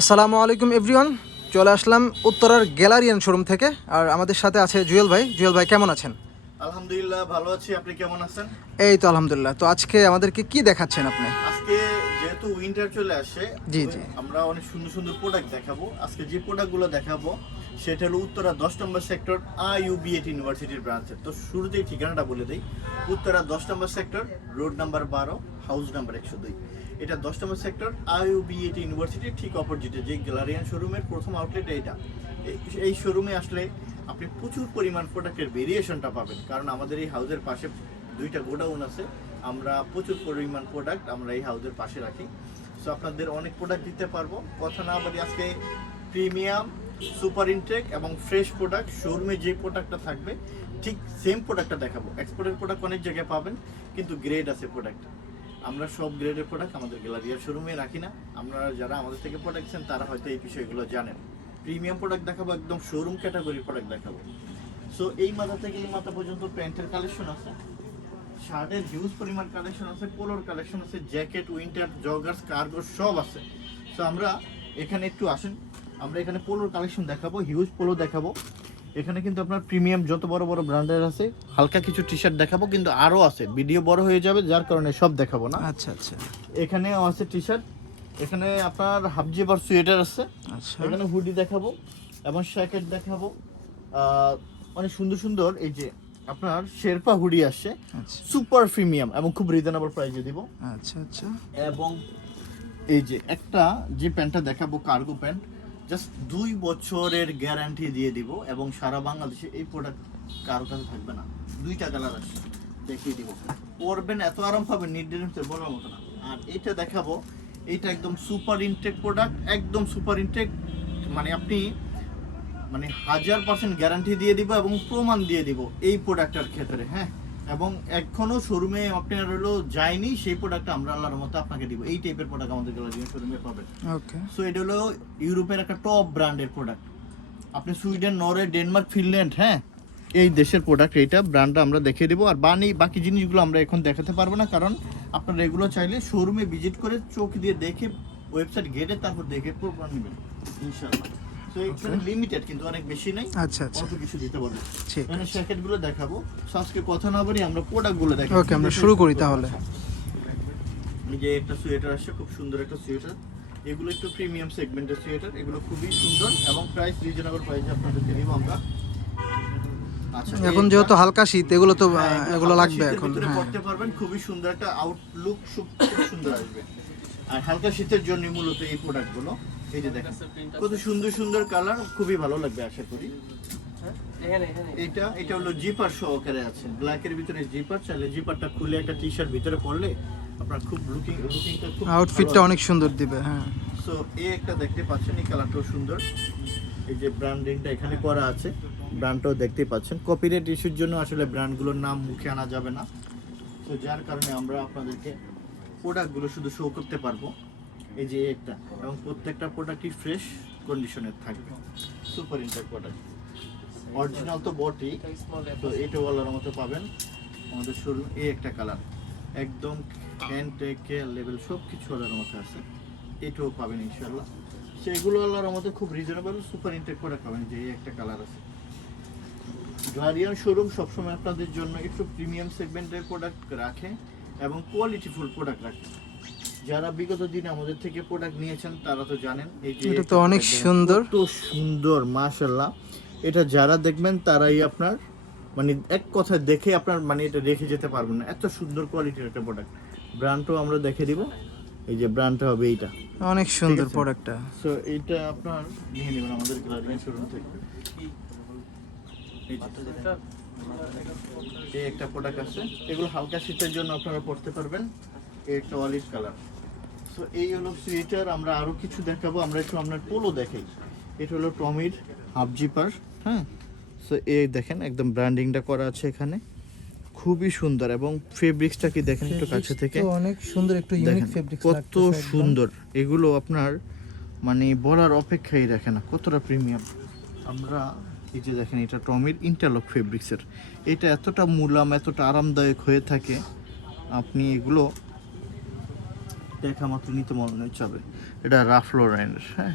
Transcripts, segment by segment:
আসসালামু আলাইকুম এভরিওয়ান চলে আসলাম উত্তরার গ্যালারিয়ান শোরুম থেকে আর আমাদের সাথে আছে জুয়েল ভাই। জুয়েল ভাই কেমন আছেন? আলহামদুলিল্লাহ ভালো আছি। আপনি কেমন আছেন? এই তো আলহামদুলিল্লাহ। তো আজকে আমাদেরকে কি দেখাচ্ছেন আপনি? আজকে যেহেতু উইন্টার চলে আসে জি, জি। আমরা অনেক সুন্দর সুন্দর প্রোডাক্ট দেখাবো। আজকে যে প্রোডাক্টগুলো দেখাবো সেটা হলো উত্তরা দশ নম্বর সেক্টর আইইউবিএট ইউনিভার্সিটির ব্রাঞ্চের তো শুরুতেই ঠিকানাটা বলে দিই। উত্তরা দশ নম্বর সেক্টর রোড নাম্বার বারো হাউস নাম্বার একশো দুই। এটা দশ নম্বর সেক্টর আইইউবিএট ইউনিভার্সিটির ঠিক অপোজিটে, যে গ্যালারিয়ান শোরুমের প্রথম আউটলেট এইটা। এই- শোরুমে আসলে আপনি প্রচুর পরিমাণ প্রোডাক্টের ভেরিয়েশনটা পাবেন। কারণ আমাদের এই হাউসের পাশে দুইটা গোডাউন আছে। আমরা প্রচুর পরিমাণ প্রোডাক্ট আমরা এই হাউসের পাশে রাখি। সো আপনাদের অনেক প্রোডাক্ট দিতে পারব। কথা না বলি আজকে প্রিমিয়াম সুপার ইনটেক এবং ফ্রেশ প্রোডাক্ট শোরুমে যে প্রোডাক্টটা থাকবে, ঠিক সেম প্রোডাক্টটা দেখাবো। এক্সপোর্টের প্রোডাক্ট অনেক জায়গায় পাবেন, কিন্তু গ্রেড আছে প্রোডাক্ট আমরা সব গ্রেডের প্রোডাক্ট আমাদের গ্যালারিয়ার শোরুমে রাখি না। আপনারা যারা আমাদের থেকে প্রোডাক্ট তারা হয়তো এই বিষয়গুলো জানেন। প্রিমিয়াম প্রোডাক্ট দেখাবো, একদম শোরুম ক্যাটাগরির প্রোডাক্ট দেখাবো। সো এই মাথা থেকে এই মাথা পর্যন্ত প্যান্টের কালেকশন আছে। শার্টের হিউজ পরিমাণ কালেকশন আছে পোলোর কালেকশন আছে জ্যাকেট উইন্টার জগার্স কার্গো সব আছে। সো আমরা এখানে একটু আসেন। আমরা এখানে পোলোর কালেকশন দেখাবো হিউজ পোলো দেখাবো। এখানে কিন্তু আপনার প্রিমিয়াম যত বড় বড় ব্র্যান্ডের আছে হালকা কিছু টি শার্ট দেখাবো কিন্তু আরও আছে। ভিডিও বড় হয়ে যাবে যার কারণে সব দেখাবো না। আচ্ছা আচ্ছা। এখানেও আছে টি শার্ট এখানে আপনার হাফ জেবার সোয়েটার আছে। আচ্ছা। এখানে হুডি দেখাবো এবং জ্যাকেট দেখাবো। অনেক সুন্দর সুন্দর এই যে আপনার শেরপা হুডি আসছে সুপার প্রিমিয়াম এবং খুব রিজনেবল প্রাইসে দিব। আচ্ছা আচ্ছা। এবং এই যে একটা যে প্যান্টটা দেখাবো কার্গো প্যান্ট জাস্ট দুই বছরের গ্যারান্টি দিয়ে দিব এবং সারা বাংলাদেশে এই প্রোডাক্ট কারও কাছে থাকবে না। দুইটা কালার আসছে, দেখিয়ে দিব। পরবেন, এত আরাম পাবেন, নির্দিষ্ট বলার মতো না। আর এটা দেখাবো এইটা একদম সুপার ইনটেক প্রোডাক্ট একদম সুপার ইনটেক মানে আপনি মানে হাজার পার্সেন্ট গ্যারান্টি দিয়ে দিব এবং প্রমাণ দিয়ে দিব এই প্রোডাক্টটার ক্ষেত্রে হ্যাঁ? এবং এখনও শোরুমে আপনার হলো যায়নি সেই প্রোডাক্টটা আমরা আল্লাহর মতো আপনাকে দিব। এই টাইপের প্রোডাক্ট আমাদের গ্যালারি শোরুমে পাবেন। ওকে সো এটা হলো ইউরোপের একটা টপ ব্র্যান্ডের প্রোডাক্ট আপনি সুইডেন নরওয়ে ডেনমার্ক ফিনল্যান্ড হ্যাঁ এই দেশের প্রোডাক্ট এইটা ব্র্যান্ডটা আমরা দেখিয়ে দেবো। আর বানি বাকি জিনিসগুলো আমরা এখন দেখাতে পারব না কারণ আপনারা এগুলো চাইলে শোরুমে ভিজিট করে চোখ দিয়ে দেখে ওয়েবসাইট গেটে তারপর দেখে প্রোগ্রাম নেবেন ইনশাআল্লাহ। তো এখানে লিমিটেড কিন্তু অনেক বেশি নাই। আচ্ছা আচ্ছা। অল্প কিছু দিতে পারব। ঠিক এখানে গুলো দেখাবো। আজকে কথা না বলি আমরা প্রোডাক্টগুলো দেখাবো Okay, আমরা শুরু করি তাহলে। যে একটা সোয়েটার আসছে খুব সুন্দর একটা সোয়েটার এগুলো একটু প্রিমিয়াম সেগমেন্টের সোয়েটার এগুলো খুবই সুন্দর এবং প্রাইস রিজনেবল প্রাইসে আপনাদেরকে দিব আমরা। আচ্ছা এখন যেহেতু হালকা শীত এগুলো তো হ্যাঁ, এগুলো লাগবে এখন হ্যাঁ। পড়তে পারবেন। খুবই সুন্দর একটা আউটলুক খুব সুন্দর আসবে। আর হালকা শীতের জন্য মূলত এই প্রোডাক্টগুলো এই যে দেখেন কত সুন্দর সুন্দর কালার খুবই ভালো লাগবে আশা করি। এটা এটা হলো জিপার সহকারে আছে। ব্ল্যাকের ভিতরে জিপার চাইলে জিপারটা খুলে একটা টি শার্ট ভিতরে পরলে আপনার খুব লুকিং লুকিংটা খুব আউটফিটটা অনেক সুন্দর দিবে হ্যাঁ। সো এই একটা দেখতে পাচ্ছেন এই কালারটাও সুন্দর। এই যে ব্র্যান্ডিংটা এখানে করা আছে ব্র্যান্ডটাও দেখতে পাচ্ছেন। কপিরাইট ইস্যুর জন্য আসলে ব্র্যান্ডগুলোর নাম মুখে আনা যাবে না। তো যার কারণে আমরা আপনাদেরকে প্রোডাক্টগুলো শুধু শো করতে পারব। এই যে একটা, এবং প্রত্যেকটা প্রোডাক্টই ফ্রেশ কন্ডিশনের থাকবে। সুপার ইন্টার প্রোডাক্ট অরিজিনাল তো বটি তো এটা বলার মতো পাবেন। আমাদের শুরু এই একটা কালার একদম হ্যান্ড টেকে লেভেল সব কিছু আল্লাহর মতো আছে। এটাও পাবেন ইনশাল্লাহ সেগুলো আল্লাহর মতো খুব রিজনেবল সুপার ইনটেক প্রোডাক্ট পাবেন, যে এই একটা কালার আছে। গার্ডিয়ান শোরুম সবসময় আপনাদের জন্য একটু প্রিমিয়াম সেগমেন্টের প্রোডাক্ট রাখে এবং কোয়ালিটিফুল প্রোডাক্ট রাখে। যারা বিগত দিনে আমাদের থেকে প্রোডাক্ট নিয়েছেন তারা তো জানেন এই যে এটা তো অনেক সুন্দর। কত সুন্দর মাশাল্লাহ এটা যারা দেখবেন তারাই আপনার মানে এক কথায় দেখে আপনার মানে এটা রেখে যেতে পারবেন না। এত সুন্দর কোয়ালিটির একটা প্রোডাক্ট ব্র্যান্ডও আমরা দেখে দিব। এই যে ব্র্যান্ডটা হবে এইটা। অনেক সুন্দর প্রোডাক্টটা সো এটা আপনার নিয়ে নেবেন আমাদের গ্যালারি শোরুম থেকে। এই একটা প্রোডাক্ট আছে। এগুলো হালকা শীতের জন্য আপনারা পড়তে পারবেন। এই একটা অলিভ কালার সো এই হলো সোয়েটার আমরা আরও কিছু দেখাবো। আমরা একটু আপনার পোলো দেখাই। এটা হলো টমির হাফ জিপার হ্যাঁ? সো এই দেখেন একদম ব্র্যান্ডিংটা করা আছে এখানে। খুবই সুন্দর এবং ফেব্রিক্সটা কি দেখেন একটু কাছে থেকে? অনেক সুন্দর একটু ইউনিক ফেব্রিক্স কত সুন্দর। এগুলো আপনার মানে বলার অপেক্ষাই রাখে না কতটা প্রিমিয়াম আমরা এই যে দেখেন এটা টমির ইন্টারলক ফেব্রিক্সের এটা এতটা মুলাম এতটা আরামদায়ক হয়ে থাকে আপনি এগুলো দেখা মাত্র নিতে মনে চাবে এটা রাফ লোরেন্স হ্যাঁ?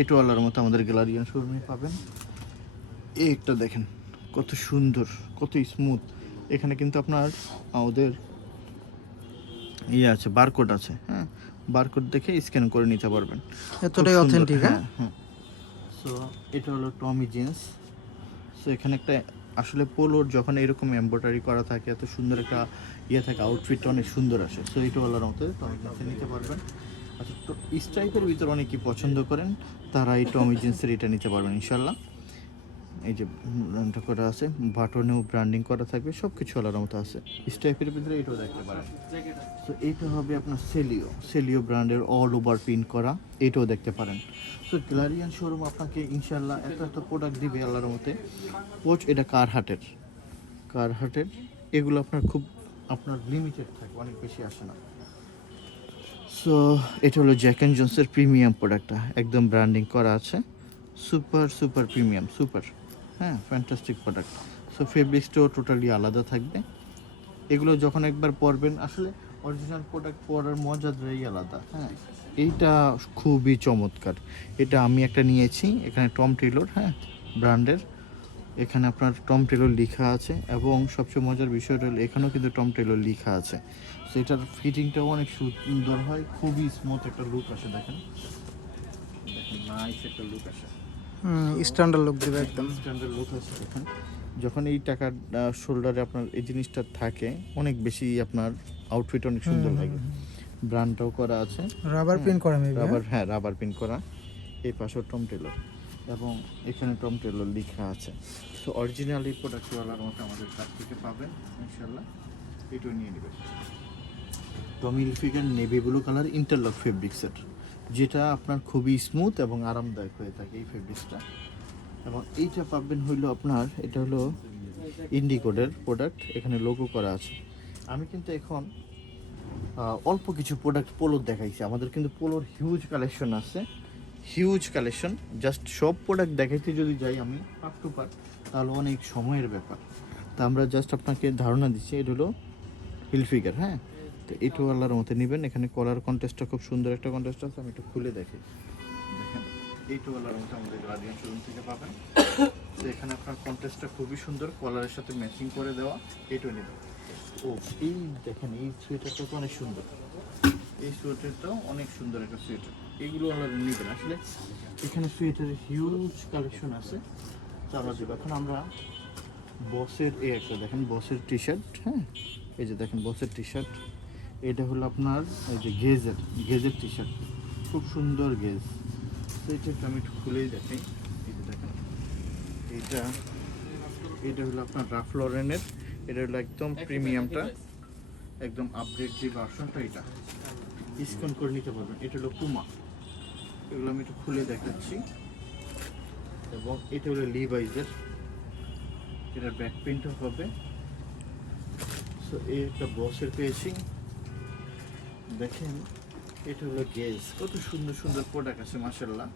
এটোয়ালার মতো আমাদের গ্যালারিয়ান শোরুমে পাবেন। এই একটা দেখেন কত সুন্দর কত স্মুথ। এখানে কিন্তু আপনার আমাদের ইয়ে আছে বারকোড আছে হ্যাঁ? বারকোড দেখে স্ক্যান করে নিতে পারবেন। এতটাই অথেন্টিক হ্যাঁ? হ্যাঁ সো এটা হলো টমি জিন্স। সো এখানে একটা আসলে পোলোর যখন এরকম এম্ব্রয়ডারি করা থাকে, এত সুন্দর একটা ইয়ে থাকে আউটফিটটা অনেক সুন্দর আসে। সো হলো মতো, তো নিতে পারবেন। আচ্ছা তো স্ট্রাইপের ভিতরে অনেকেই পছন্দ করেন, তারা এই টমি জিন্সের এটা নিতে পারবেন ইনশাল্লাহ এই যে ব্র্যান্ডটা করা আছে, বাটনেও ব্র্যান্ডিং করা থাকবে সব কিছু আলাদা মতো আছে। স্ট্রাইপের ভিতরে এটাও দেখতে পারেন। তো এইটা হবে আপনার সেলিও সেলিও ব্র্যান্ডের অল ওভার প্রিন্ট করা, এটাও দেখতে পারেন। সো গ্যালারিয়ান শোরুম আপনাকে ইনশাল্লাহ এত এত প্রোডাক্ট দিবে আল্লাহর মতে কোচ এটা কার হাটের কার হাটের এগুলো আপনার খুব, আপনার লিমিটেড থাকে, অনেক বেশি আসে না। সো এটা হলো জ্যাক অ্যান্ড জোন্সের প্রিমিয়াম প্রোডাক্টটা একদম ব্র্যান্ডিং করা আছে। সুপার সুপার প্রিমিয়াম সুপার হ্যাঁ ফ্যান্টাস্টিক প্রোডাক্ট সো ফেব্রিক্সটাও টোটালি আলাদা থাকবে। এগুলো যখন একবার পরবেন, আসলে অরিজিনাল প্রোডাক্ট পরার মজাটাই আলাদা হ্যাঁ। এইটা খুবই চমৎকার। এটা আমি একটা নিয়েছি, এখানে টম টেলর হ্যাঁ ব্র্যান্ডের। এখানে আপনার টম টেলর লেখা আছে এবং সবচেয়ে মজার বিষয়টা হলো, এখানেও কিন্তু টম টেলর লেখা আছে। সো এটার ফিটিংটাও অনেক সুন্দর হয়, খুবই স্মুথ একটা লুক আসে, দেখেন। দেখেন নাইস একটা লুক আসে। স্ট্যান্ডার্ড লুক দিবে একদম। স্ট্যান্ডার্ড লুক আছে দেখেন যখন এই টাকার শোল্ডারে আপনার এই জিনিসটা থাকে অনেক বেশি আপনার আউটফিট অনেক সুন্দর লাগে। ব্র্যান্ডটাও করা আছে। রাবার প্রিন্ট করা মেবি রাবার হ্যাঁ? রাবার পিন করা। এই পাশেও টম টেলর এবং এখানে টম টেলর লেখা আছে। সো অরিজিনাল এই প্রোডাক্টওয়ালার মতো আমাদের কাছ থেকে পাবেন ইনশাল্লাহ এটাও নিয়ে নেবেন। Tommy Hilfiger navy blue colour interlock fabric set যেটা আপনার খুবই স্মুথ এবং আরামদায়ক হয়ে থাকে এই ফেব্রিক্সটা এবং এইটা পাবেন হইল আপনার, এটা হলো ইন্ডিকোডের প্রোডাক্ট এখানে লোগো করা আছে। আমি কিন্তু এখন অল্প কিছু প্রোডাক্ট পোলোর দেখাইছি। আমাদের কিন্তু পোলোর হিউজ কালেকশন আছে। হিউজ কালেকশন জাস্ট সব প্রোডাক্ট দেখাইতে যদি যাই আমি পার্ট টু পার্ট তাহলে অনেক সময়ের ব্যাপার। তা আমরা জাস্ট আপনাকে ধারণা দিচ্ছি, এটা হলো হিল ফিগার হ্যাঁ? তো এটাও আল্লাহর মতো নেবেন। এখানে কলার কন্টেস্টটা খুব সুন্দর একটা কন্টেস্ট আছে, আমি একটু খুলে দেখি। থেকে পাবেন। এখানে আপনার কন্টেস্টটা খুবই সুন্দর, কলারের সাথে ম্যাচিং করে দেওয়া ও, এই দেখেন, এই অনেক সুন্দর। এই সোয়েটারটাও অনেক সুন্দর একটা সোয়েটার আসলে এখানে সোয়েটারের হিউজ কালেকশন আছে। এখন আমরা বসের এই একটা দেখেন বসের টি শার্ট হ্যাঁ? এই যে দেখেন বসের টি শার্ট এটা হলো আপনার এই যে গেজের গেজের টি শার্ট খুব সুন্দর গেজ। তো এটা একটু আমি একটু খুলেই এই যে দেখেন এইটা এটা হলো আপনার রাফ লরেনের এটা হলো একদম প্রিমিয়ামটা একদম আপডেট যে ভার্সনটা এটা। ডিসকাউন্ট করে নিতে পারবেন। এটা হলো পুমা এগুলো আমি একটু খুলে দেখাচ্ছি। এবং এটা হলো লিভাইজের এটার ব্যাক প্রিন্টও হবে। সো এই একটা বসের পেয়েছি দেখেন, এটা হলো গেজ কত সুন্দর সুন্দর প্রোডাক্ট আছে মাসাল্লাহ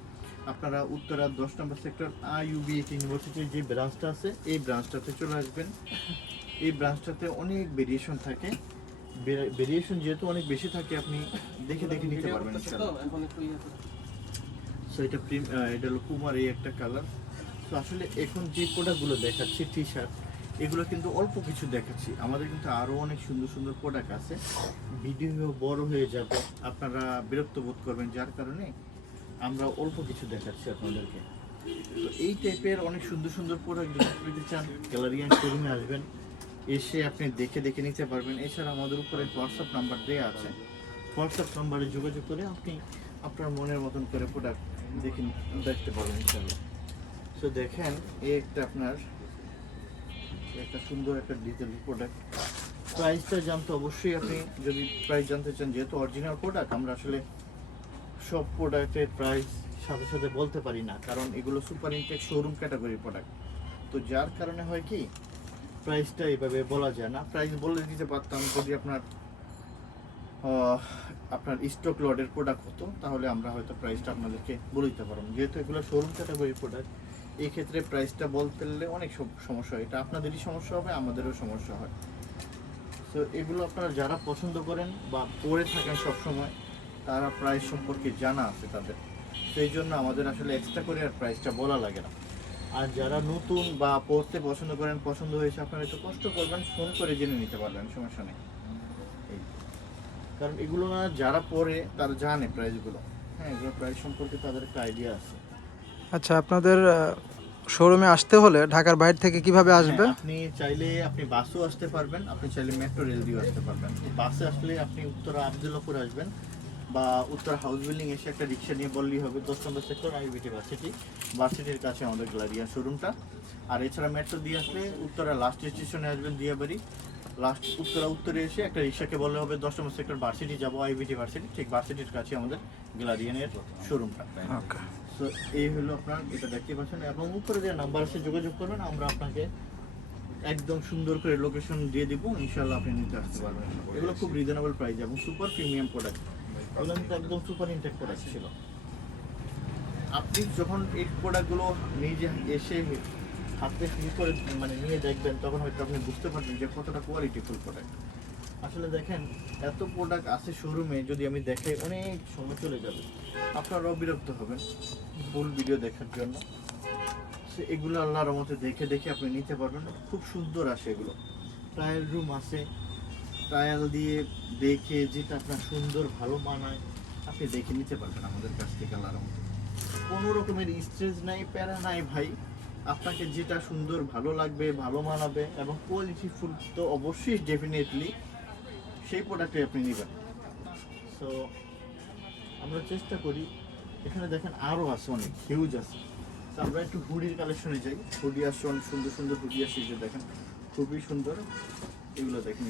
আপনারা উত্তরা দশ নম্বর সেক্টর আইউবি ইউনিভার্সিটির যে ব্রাঞ্চটা আছে, এই ব্রাঞ্চটাতে চলে আসবেন। এই ব্রাঞ্চটাতে অনেক ভেরিয়েশন থাকে। ভেরিয়েশন যেহেতু অনেক বেশি থাকে, আপনি দেখে দেখে নিতে পারবেন সো এটা প্রিম এটা হলো কুমার এই একটা কালার তো আসলে এখন যে প্রোডাক্টগুলো দেখাচ্ছি টি শার্ট এগুলো কিন্তু অল্প কিছু দেখাচ্ছি আমাদের কিন্তু আরও অনেক সুন্দর সুন্দর প্রোডাক্ট আছে। ভিডিও বড় হয়ে যাবে। আপনারা বিরক্ত বোধ করবেন, যার কারণে আমরা অল্প কিছু দেখাচ্ছি আপনাদেরকে। তো এই টাইপের অনেক সুন্দর সুন্দর প্রোডাক্ট যদি চান গ্যালারিয়ান শোরুমে আসবেন। এসে আপনি দেখে দেখে নিতে পারবেন। এছাড়া আমাদের উপরে হোয়াটসঅ্যাপ নাম্বার দেওয়া আছে। হোয়াটসঅ্যাপ নাম্বারে যোগাযোগ করে আপনি আপনার মনের মতন করে প্রোডাক্ট দেখে দেখতে পারবেন ইনশাল্লাহ সো দেখেন, এই একটা আপনার একটা সুন্দর একটা ডিজিটাল প্রোডাক্ট প্রাইসটা জানতে অবশ্যই আপনি যদি প্রাইস জানতে চান, যেহেতু অরিজিনাল প্রোডাক্ট আমরা আসলে সব প্রোডাক্টের প্রাইস সাথে সাথে বলতে পারি না, কারণ এগুলো সুপার ইনটেক শোরুম ক্যাটাগরির প্রোডাক্ট তো যার কারণে হয় কি প্রাইসটা এভাবে বলা যায় না। প্রাইস বলে দিতে পারতাম, যদি আপনার আপনার স্টক লডের প্রোডাক্ট হতো, তাহলে আমরা হয়তো প্রাইসটা আপনাদেরকে বলে দিতে পারব যেহেতু এগুলো শোরুম ক্যাটাগরির প্রোডাক্ট এই ক্ষেত্রে প্রাইসটা বলতে গেলে অনেক সমস্যা হয়। এটা আপনাদেরই সমস্যা হবে, আমাদেরও সমস্যা হয়। তো এগুলো আপনারা যারা পছন্দ করেন বা পরে থাকেন সবসময়, তারা প্রাইস সম্পর্কে জানা আছে তাদের। সেই জন্য আমাদের আসলে এক্সট্রা করে আর প্রাইসটা বলা লাগে না। আর যারা নতুন বা পড়তে পছন্দ করেন, পছন্দ হয়েছে, আপনারা একটু কষ্ট করবেন ফোন করে জেনে নিতে পারবেন, সমস্যা নেই। কারণ এগুলো না, যারা পড়ে, তারা জানে প্রাইসগুলো হ্যাঁ এগুলো প্রাইস সম্পর্কে তাদের একটা আইডিয়া আছে। আচ্ছা আপনাদের শোরুমে আসতে হলে ঢাকার বাইরে থেকে কীভাবে আসবে হ্যাঁ, আপনি চাইলে আপনি বাসও আসতে পারবেন আপনি চাইলে মেট্রো রেল দিয়েও আসতে পারবেন। তো বাসে আসলে আপনি উত্তরা আবদুল্লাপুর আসবেন বা উত্তর হাউস বিল্ডিং এসে একটা রিক্সা নিয়ে বললেই হবে দশ নম্বর সেক্টর আইবিটি ভার্সিটি ভার্সিটির কাছে আমাদের গ্যালারিয়া শোরুমটা আর এছাড়া মেট্রো দিয়ে আসলে উত্তরা লাস্ট স্টেশনে আসবেন দিয়াবাড়ি। লাস্ট উত্তরা উত্তরে এসে একটা রিক্সাকে বললে হবে দশ নম্বর সেক্টর ভার্সিটি যাব আইবিটি ভার্সিটি ঠিক ভার্সিটির কাছে আমাদের গ্যালারিয়ানের শোরুমটা তো এই হলো আপনার, এটা দেখতে পাচ্ছেন। এবং উপরে যে নাম্বার আছে, যোগাযোগ করবেন, আমরা আপনাকে একদম সুন্দর করে লোকেশন দিয়ে দিব। ইনশাআল্লাহ আপনি নিতে আসতে পারবেন। এগুলো খুব রিজনেবল প্রাইস এবং সুপার প্রিমিয়াম প্রোডাক্ট এগুলো কিন্তু একদম সুপার ইনটেক প্রোডাক্ট ছিল। আপনি যখন এই প্রোডাক্টগুলো নিজে এসে হাতে ফিল করে মানে নিয়ে দেখবেন, তখন হয়তো আপনি বুঝতে পারবেন যে কতটা কোয়ালিটিফুল প্রোডাক্ট আসলে দেখেন, এত প্রোডাক্ট আছে শোরুমে যদি আমি দেখাই, অনেক সময় চলে যাবে। আপনারাও বিরক্ত হবেন ফুল ভিডিও দেখার জন্য। সে এগুলো আল্লাহর মতে দেখে দেখে আপনি নিতে পারবেন। খুব সুন্দর আসে এগুলো। ট্রায়াল রুম আছে। ট্রায়াল দিয়ে দেখে যেটা আপনার সুন্দর, ভালো মানায়, আপনি দেখে নিতে পারবেন আমাদের কাছ থেকে আল্লাহর মতে কোনো রকমের স্ট্রেস নাই, প্যারা নাই ভাই। আপনাকে যেটা সুন্দর, ভালো লাগবে, ভালো মানাবে এবং কোয়ালিটি ফুল তো অবশ্যই ডেফিনেটলি সেই প্রোডাক্টে আপনি নেবেন। সো আমরা চেষ্টা করি, এখানে দেখেন আরও আছে অনেক হিউজ আছে। তো আমরা একটু হুডির কালেকশনে যাই। হুডি আসছে অনেক সুন্দর সুন্দর হুডি আসছে যে দেখেন, খুবই সুন্দর। এগুলো দেখেন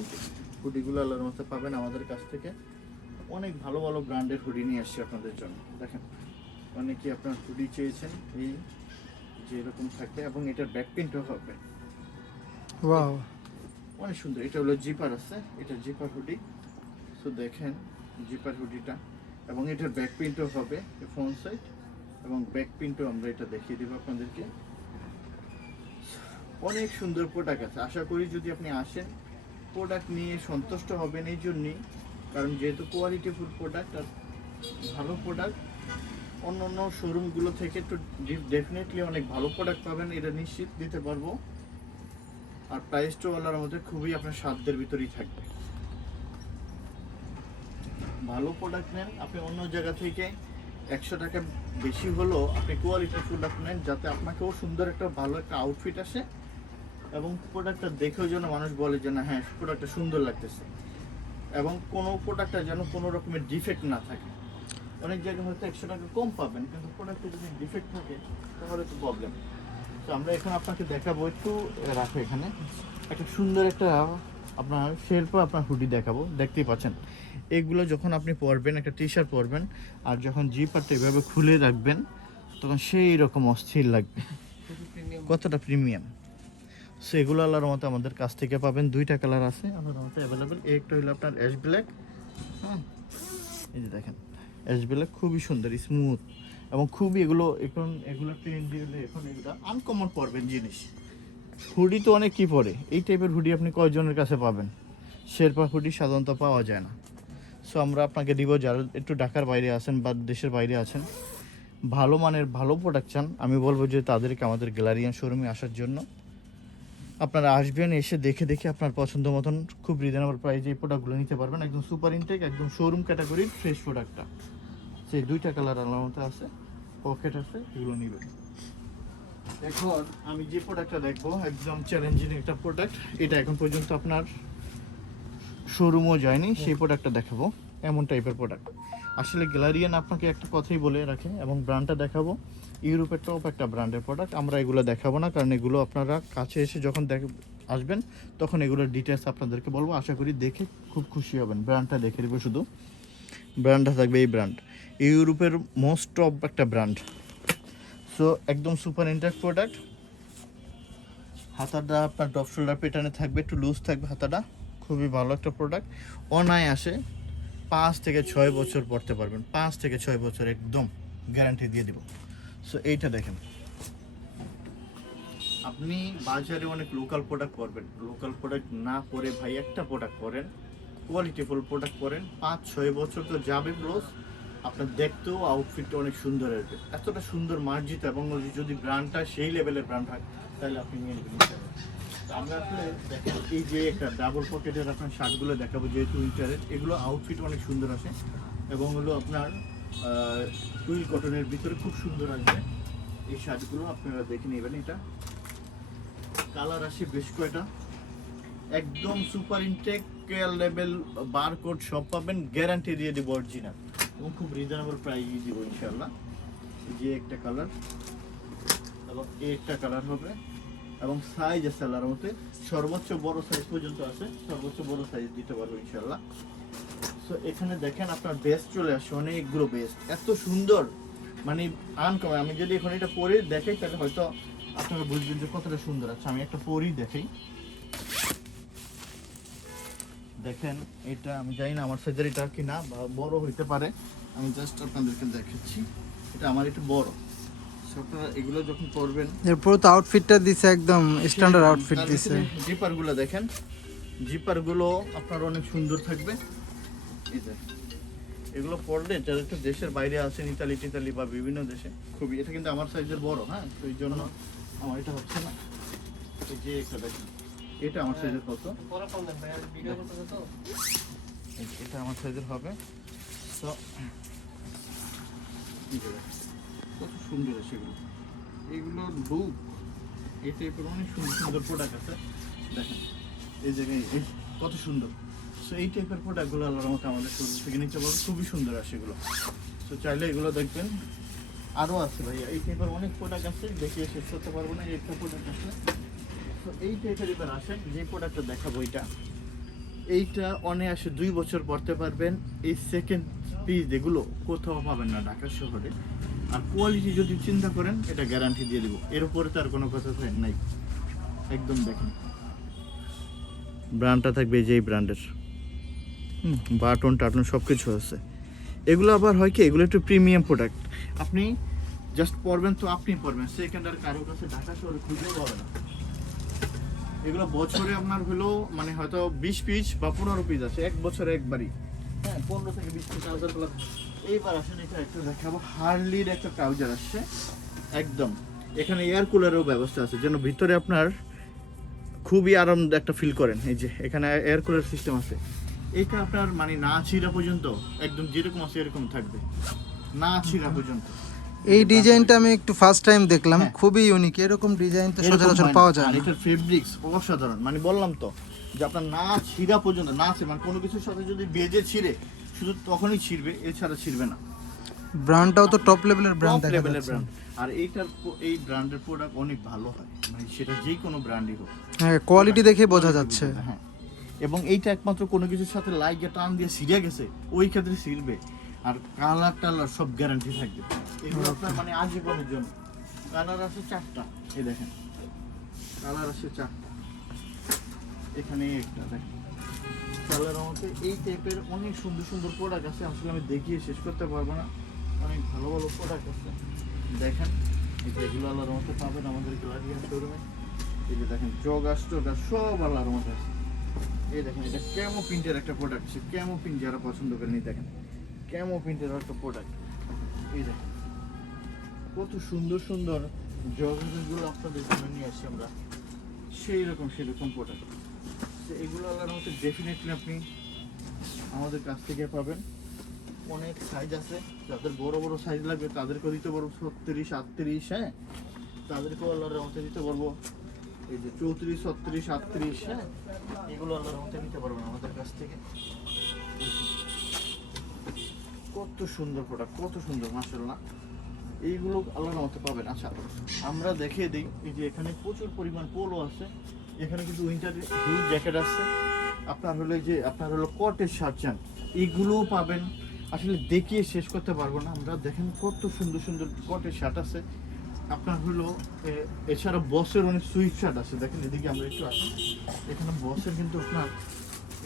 হুডিগুলো আল্লাহর মতো পাবেন আমাদের কাছ থেকে। অনেক ভালো ভালো ব্র্যান্ডের হুডি নিয়ে আসছে আপনাদের জন্য। দেখেন, অনেকে আপনার হুডি চেয়েছেন, এই যে এরকম থাকবে এবং এটার ব্যাক প্রিন্টও হবে। অনেক সুন্দর। এটা হলো জিপার আছে। এটা জিপার হুডি। সো দেখেন জিপার হুডিটা। এবং এটার ব্যাক প্রিন্টও হবে ফ্রন্ট সাইড এবং ব্যাক প্রিন্টও আমরা এটা দেখিয়ে দেবো আপনাদেরকে। অনেক সুন্দর প্রোডাক্ট আছে। আশা করি যদি আপনি আসেন প্রোডাক্ট নিয়ে সন্তুষ্ট হবেন এই জন্যই। কারণ যেহেতু কোয়ালিটি ফুল প্রোডাক্ট আর ভালো প্রোডাক্ট অন্য অন্য শোরুমগুলো থেকে একটু ডেফিনেটলি অনেক ভালো প্রোডাক্ট পাবেন, এটা নিশ্চিত দিতে পারব। আর প্রাইসটাও আল্লাহর মধ্যে খুবই আপনার সাধ্যের ভিতরেই থাকবে। ভালো প্রোডাক্ট নেন, আপনি অন্য জায়গা থেকে একশো টাকা বেশি হলেও আপনি কোয়ালিটির প্রোডাক্ট নেন, যাতে আপনাকেও সুন্দর একটা ভালো একটা আউটফিট আসে এবং প্রোডাক্টটা দেখেও যেন মানুষ বলে যে, না হ্যাঁ প্রোডাক্টটা সুন্দর লাগতেছে। এবং কোনো প্রোডাক্টটা যেন কোনো রকমের ডিফেক্ট না থাকে। অনেক জায়গায় হয়তো একশো টাকা কম পাবেন, কিন্তু প্রোডাক্টে যদি ডিফেক্ট থাকে, তাহলে তো প্রবলেম তো আমরা এখন আপনাকে দেখাবো একটু রাখো এখানে। একটা সুন্দর একটা আপনার শেরপা আপনার হুডি দেখাবো। দেখতেই পাচ্ছেন। এগুলো যখন আপনি পরবেন একটা টি শার্ট পরবেন আর যখন জিপারটা এভাবে খুলে রাখবেন তখন সেই রকম অস্থির লাগবে। কতটা প্রিমিয়াম সো এগুলো আল্লাহর মতো আমাদের কাছ থেকে পাবেন। দুইটা কালার আছে আল্লাহর মতো অ্যাভেলেবেল একটা হলো আপনার অ্যাশ ব্ল্যাক হ্যাঁ? এই যে দেখেন অ্যাশ ব্ল্যাক খুবই সুন্দর স্মুথ এবং খুবই এগুলো এখন, এগুলো ট্রেন্ডি এখন এগুলো আনকমন পরবেন জিনিস। হুডি তো অনেক কি পরে? এই টাইপের হুডি আপনি কয়জনের কাছে পাবেন? শেরপা হুডি সাধারণত পাওয়া যায় না। সো আমরা আপনাকে দিব, যারা একটু ঢাকার বাইরে আছেন বা দেশের বাইরে আছেন, ভালো মানের ভালো প্রোডাক্ট চান, আমি বলব যে তাদেরকে আমাদের গ্যালারিয়ান শোরুমে আসার জন্য। আপনারা আসবেন, এসে দেখে দেখে আপনার পছন্দ মতন, খুব রিজনেবল প্রাইসে এই প্রোডাক্টগুলো নিতে পারবেন। একদম সুপার ইনটেক একদম শোরুম ক্যাটাগরির ফ্রেশ প্রোডাক্টটা সেই দুইটা কালার আলার মতো আছে পকেট আছে, এগুলো নেবেন এখন আমি যে প্রোডাক্টটা দেখব, একদম চ্যালেঞ্জিং একটা প্রোডাক্ট এটা এখন পর্যন্ত আপনার শোরুমও যায়নি, সেই প্রোডাক্টটা দেখাবো, এমন টাইপের প্রোডাক্ট আসলে গ্যালারিয়ান আপনাকে একটা কথাই বলে রাখে, এবং ব্র্যান্ডটা দেখাবো ইউরোপের টপ একটা ব্র্যান্ডের প্রোডাক্ট আমরা এগুলো দেখাবো না, কারণ এগুলো আপনারা কাছে এসে যখন দেখ আসবেন, তখন এগুলোর ডিটেলস আপনাদেরকে বলব। আশা করি দেখে খুব খুশি হবেন ব্র্যান্ডটা দেখে দেবো শুধু। ব্র্যান্ডটা থাকবে এই ব্র্যান্ড ইউরোপের মোস্ট টপ একটা ব্র্যান্ড সো একদম সুপার ইন্টার প্রোডাক্ট হাতাটা আপনার ডপ শোল্ডার পেটার্নে থাকবে, একটু লুজ থাকবে হাতাটা। খুবই ভালো একটা প্রোডাক্ট অনায়াসে পাঁচ থেকে ছয় বছর পড়তে পারবেন। পাঁচ থেকে ছয় বছর একদম গ্যারান্টি দিয়ে দিব। সো এইটা দেখেন। আপনি বাজারে অনেক লোকাল প্রোডাক্ট করবেন। লোকাল প্রোডাক্ট না করে ভাই একটা প্রোডাক্ট করেন। কোয়ালিটিফুল প্রোডাক্ট করেন। পাঁচ, ছয় বছর তো যাবে প্লাস আপনার দেখতেও আউটফিটটা অনেক সুন্দর আসবে এতটা সুন্দর মার্জিত এবং যদি ব্র্যান্ডটা সেই লেভেলের ব্র্যান্ড হয়, তাহলে আপনি নিয়ে নেবেন। আমরা দেখেন, এই যে একটা ডাবল পকেটের আপনার শার্টগুলো দেখাবো, যেহেতু উইন্টারের এগুলো আউটফিট অনেক সুন্দর আসে এবং হলো আপনার টুইল কটনের ভিতরে খুব সুন্দর আসবে। এই শার্টগুলো আপনারা দেখে নেবেন এটা। কালার আসে বেশ কয়টা। একদম সুপার ইনটেক লেভেল বারকোড সব পাবেন গ্যারান্টি দিয়ে দিব অরিজিনাল এবং খুব রিজনেবল প্রাইস দিব ইনশাআল্লাহ। এই যে একটা কালার এবং এই একটা কালার হবে, এবং সাইজ আছে আল্লাহর মতে সর্বোচ্চ বড় সাইজ পর্যন্ত আছে, সর্বোচ্চ বড় সাইজ দিতে পারব ইনশাআল্লাহ। সো এখানে দেখেন আপনার বেস্ট চলে আসে অনেকগুলো বেস্ট এত সুন্দর মানে আনকমন আমি যদি এখন এটা পরে দেখাই, তাহলে হয়তো আপনারা বুঝবেন যে কতটা সুন্দর আছে। আমি একটা পরেই দেখাই। দেখেন এটা আমি জানি না আমার সাইজের এটা কি না বা বড় হইতে পারে। আমি জাস্ট আপনাদেরকে দেখাচ্ছি। এটা আমার একটু বড়। আপনারা এগুলো যখন এরপর তো আউটফিটটা দিছে একদম স্ট্যান্ডার্ড আউটফিট দিছে। জিপারগুলো দেখেন। জিপারগুলো আপনার অনেক সুন্দর থাকবে। এই যে এগুলো পড়লে যারা একটু দেশের বাইরে আছেন ইতালি টিতালি বা বিভিন্ন দেশে খুবই এটা কিন্তু আমার সাইজের বড় হ্যাঁ? তো এই জন্য আমার এটা হচ্ছে না। যে একটা দেখেন। এটা আমার সাইজের কত? এটা আমার সাইজের হবে। তো কত সুন্দর আছে এগুলো। লুক এই টাইপের অনেক সুন্দর সুন্দর প্রোডাক্ট আছে। দেখেন এই জায়গায় এই কত সুন্দর। সো এই টাইপের প্রোডাক্টগুলো আল্লাহর মতো আমাদের শোরুম থেকে নিতে পারব। খুবই সুন্দর আসে এগুলো। তো চাইলে এগুলো দেখবেন। আরও আছে ভাইয়া এই টাইপের অনেক প্রোডাক্ট আছে। দেখিয়ে শেষ করতে পারব না এই একটা প্রোডাক্ট আছে এই টাইপের এবার আসেন, যে প্রোডাক্টটা দেখাবো এটা। এইটা অনায়াসে দুই বছর পড়তে পারবেন। এই সেকেন্ড পিস এগুলো কোথাও পাবেন না ঢাকা শহরে। আর কোয়ালিটি যদি চিন্তা করেন, এটা গ্যারান্টি দিয়ে দিব। এর উপরে তার কোনো কথা থাক- নাই। একদম দেখেন। ব্র্যান্ডটা থাকবে যে এই ব্র্যান্ডের হুম বাটন টাটন সব কিছু আছে। এগুলো আবার হয় কি? এগুলো একটু প্রিমিয়াম প্রোডাক্ট আপনি জাস্ট পরবেন তো আপনি পরবেন। সেকেন্ড আর কারোর কাছে ঢাকা শহরে খুঁজেও পাবে না। এগুলো বছরে আপনার হলো মানে হয়তো বিশ পিস বা পনেরো পিস আছে, এক বছরে একবারই। হ্যাঁ পনেরো থেকে বিশ পিস ট্রাউজারগুলো এইবার আসেন, এটা একটু দেখাবো। হার্লির একটা ট্রাউজার আসছে। একদম। এখানে এয়ার কুলারেরও ব্যবস্থা আছে, যেন ভিতরে আপনার খুবই আরাম একটা ফিল করেন। এই যে, এখানে এয়ার কুলার সিস্টেম আছে। এটা আপনার মানে না ছিঁড়া পর্যন্ত, একদম যেরকম আছে, এরকম থাকবে। না ছিঁড়া পর্যন্ত। এই ডিজাইনটা আমি একটু ফার্স্ট টাইম দেখলাম হ্যাঁ। খুবই ইউনিক এরকম ডিজাইন তো সচরাচর পাওয়া যায় না। এটার ফেব্রিক্স অসাধারণ। মানে বললাম তো যে আপনার না ছিঁড়া পর্যন্ত না ছিঁড়ে মানে কোনো কিছুর সাথে যদি বেজে ছিঁড়ে শুধু তখনই ছিঁড়বে এছাড়া ছিঁড়বে না। ব্র্যান্ডটাও তো টপ লেভেলের ব্র্যান্ড দেখা যাচ্ছে। ব্র্যান্ড আর এইটার এই ব্র্যান্ডের প্রোডাক্ট অনেক ভালো হয়। মানে সেটা যে কোনো ব্র্যান্ডই হোক। হ্যাঁ কোয়ালিটি দেখে বোঝা যাচ্ছে। হ্যাঁ। এবং এইটা একমাত্র কোনো কিছুর সাথে লাইগে টান দিয়ে ছিঁড়ে গেছে ওই ক্ষেত্রে ছিঁড়বে। আর কালার টালার সব গ্যারান্টি থাকবে। এগুলো আপনার মানে আজীবনের জন্য। কালার আছে চারটা এই দেখেন। কালার আছে চারটা। এখানে একটা দেখেন। কালার আমাকে এই টাইপের অনেক সুন্দর সুন্দর প্রোডাক্ট আছে আসলে আমি দেখিয়ে শেষ করতে পারব না। অনেক ভালো ভালো প্রোডাক্ট আছে। দেখেন এই যে এগুলো আল্লাহর মতো পাবেন আমাদের গ্লাডিয়ান শোরুমে এই যে দেখেন জগাস টগাস সব আল্লাহর মতো আছে। এই দেখেন এটা ক্যামো প্রিন্টের একটা প্রোডাক্ট আছে। ক্যামো প্রিন্ট যারা পছন্দ করেন এই দেখেন। ক্যামো প্রিন্টের একটা প্রোডাক্ট এই দেখেন। কত সুন্দর সুন্দর জগাসগুলো আপনাদের জন্য নিয়ে আসি আমরা। সেই রকম সেরকম প্রোডাক্ট তো এগুলো আল্লাহর মতো ডেফিনেটলি আপনি আমাদের কাছ থেকে পাবেন। অনেক সাইজ আছে। যাদের বড় বড় সাইজ লাগবে, তাদেরকেও দিতে পারব। ছত্রিশ, আটত্রিশ হ্যাঁ? তাদেরকেও আল্লাহর মতো দিতে পারব। এই যে চৌত্রিশ, ছত্রিশ, আটত্রিশ হ্যাঁ? এগুলো আল্লাহর মতো নিতে পারবেন আমাদের কাছ থেকে। কত সুন্দর প্রোডাক্ট কত সুন্দর মাসাল্লাহ এইগুলো আল্লাহর মতো পাবেন। আচ্ছা আমরা দেখিয়ে দিই, এই যে এখানে প্রচুর পরিমাণ পোলো আছে। এখানে কিন্তু উইন্টার হিউজ জ্যাকেট আছে। আপনার হলো যে, আপনার হলো কটের শার্ট চান এইগুলোও পাবেন। আসলে দেখিয়ে শেষ করতে পারব না। আমরা দেখেন কত সুন্দর সুন্দর কটের শার্ট আছে। আপনার হলো এছাড়া বসের অনেক সুইট শার্ট আছে। দেখেন এদিকে আমরা একটু আসি। এখানে বসের কিন্তু আপনার,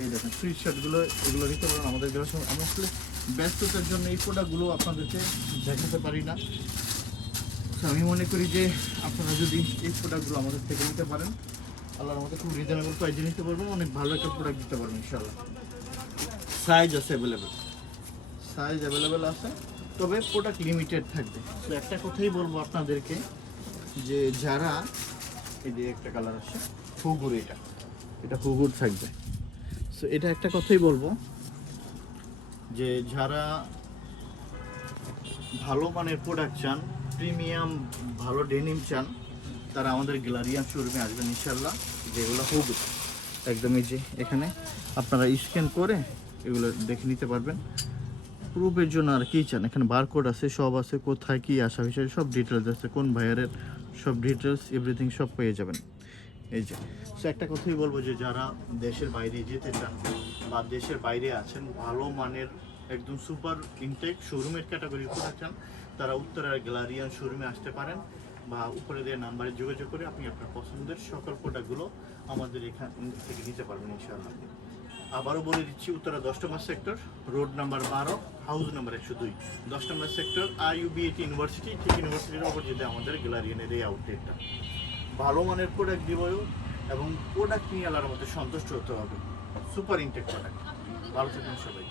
এই দেখেন সুইট শার্টগুলো এগুলো নিতে পারেন আমাদের গ্রাহক আমরা আসলে ব্যস্ততার জন্য এই প্রোডাক্টগুলো আপনাদেরকে দেখাতে পারি না। তো আমি মনে করি যে আপনারা যদি এই প্রোডাক্টগুলো আমাদের থেকে নিতে পারেন আল্লাহর মধ্যে খুব রিজনেবল প্রাইসে নিতে পারবেন অনেক ভালো একটা প্রোডাক্ট দিতে পারবেন ইনশাল্লাহ সাইজ আছে অ্যাভেলেবেল সাইজ অ্যাভেলেবেল আছে তবে প্রোডাক্ট লিমিটেড থাকবে। তো একটা কথাই বলব আপনাদেরকে যে যারা এই যে একটা কালার আছে হুগুর এটা। এটা হুগুর থাকবে। সো এটা একটা কথাই বলব যে যারা ভালো মানের প্রোডাক্ট চান প্রিমিয়াম ভালো ডেনিম চান, তারা আমাদের গ্যালারিয়ান শোরুমে আসবেন ইনশাল্লাহ যেগুলো হুগুর একদম এই যে এখানে আপনারা স্ক্যান করে এগুলো দেখে নিতে পারবেন। প্রুফের জন্য আর কি চান? এখানে বারকোড আছে, সব আছে, কোথায় কী আসা হয়েছে, সব ডিটেলস আছে, কোন ভাইয়ারের সব ডিটেলস এভরিথিং সব পেয়ে যাবেন। এই যে। সো একটা কথাই বলব যে যারা দেশের বাইরে যেতে চান বা দেশের বাইরে আছেন, ভালো মানের একদম সুপার ইনটেক শোরুমের ক্যাটাগরির প্রোডাক্ট চান তারা উত্তরার গ্যালারিয়ান শোরুমে আসতে পারেন বা উপরে দেওয়া নাম্বারে যোগাযোগ করে আপনি আপনার পছন্দের সকল প্রোডাক্টগুলো আমাদের এখান থেকে নিতে পারবেন ইনশাআল্লাহ। আবারও বলে দিচ্ছি, উত্তরা দশ নম্বর সেক্টর রোড নাম্বার বারো হাউস নাম্বার একশো দুই। দশ নম্বর সেক্টর আইইউবিএটি ইউনিভার্সিটি ঠিক ইউনিভার্সিটির অপোজিটে আমাদের গ্যালারিয়ানের এই আউটলেটটা ভালো মানের প্রোডাক্ট দিব এবং প্রোডাক্ট নিয়ে আলার মধ্যে সন্তুষ্ট হতে হবে। সুপার ইনটেক প্রোডাক্ট ভালো থাকুন সবাই